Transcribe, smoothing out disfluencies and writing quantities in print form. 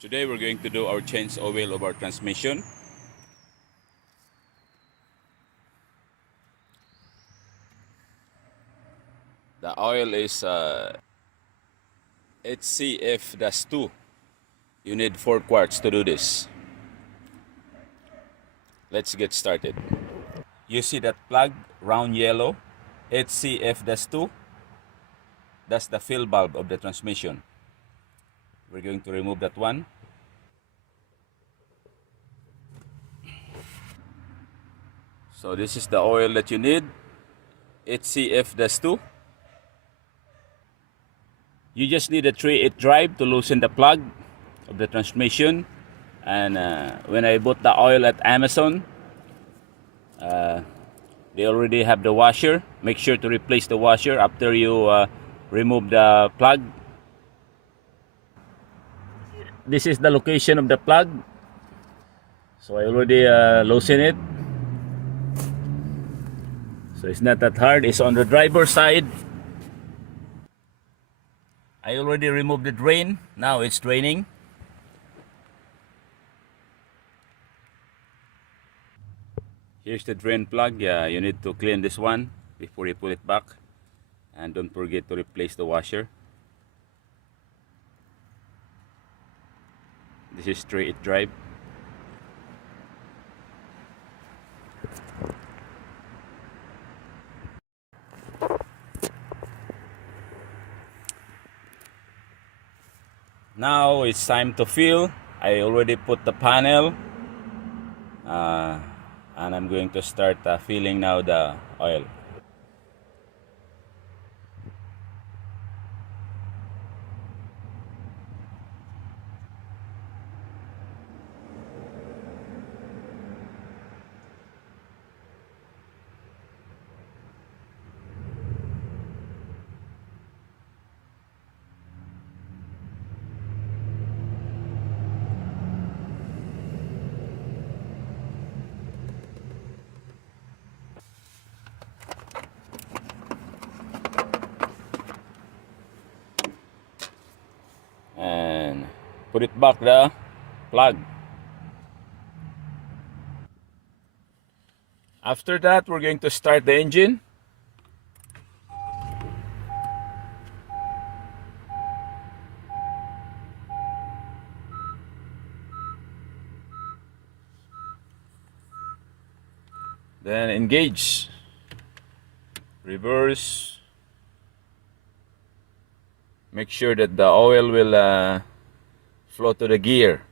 Today we're going to do our change oil of our transmission. The oil is HCF-2. You need 4 quarts to do this. Let's get started. You see that plug, round yellow, HCF-2? That's the fill bulb of the transmission. We're going to remove that one. So this is the oil that you need, HCF-2. You just need a 3/8 drive to loosen the plug of the transmission. And when I bought the oil at Amazon, they already have the washer. Make sure to replace the washer after you remove the plug. This is the location of the plug. So I already loosened it. So it's not that hard. It's on the driver's side. I already removed the drain. Now it's draining. Here's the drain plug. Yeah, you need to clean this one before you put it back. And don't forget to replace the washer. This is 3/8 drive. Now it's time to fill. I already put the panel. And I'm going to start filling now the oil. And put it back the plug. After that, we're going to start the engine. Then engage, reverse. Make sure that the oil will flow to the gear.